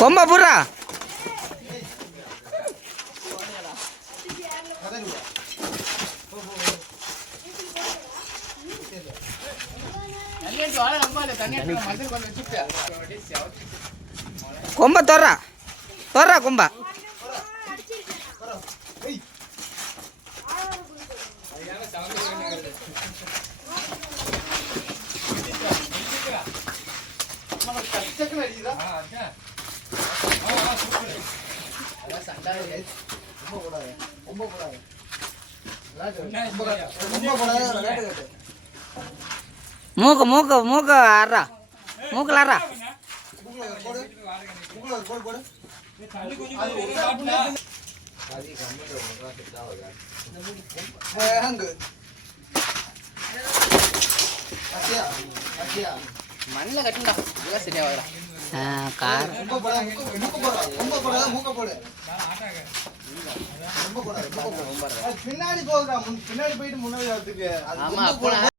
கொம்ப புறா கொம்ப தொர்றா தொர்றா கொம்ப மூக்கு மூக்கு மூக்கு ஆடுறா மூக்கில் ஆடுறா மண்ணில் கட்டுண்டா சரியா வரா கார் பின்னாடி போகுதா, பின்னாடி போயிட்டு முன்னாடி வரதுக்கு. ஆமா.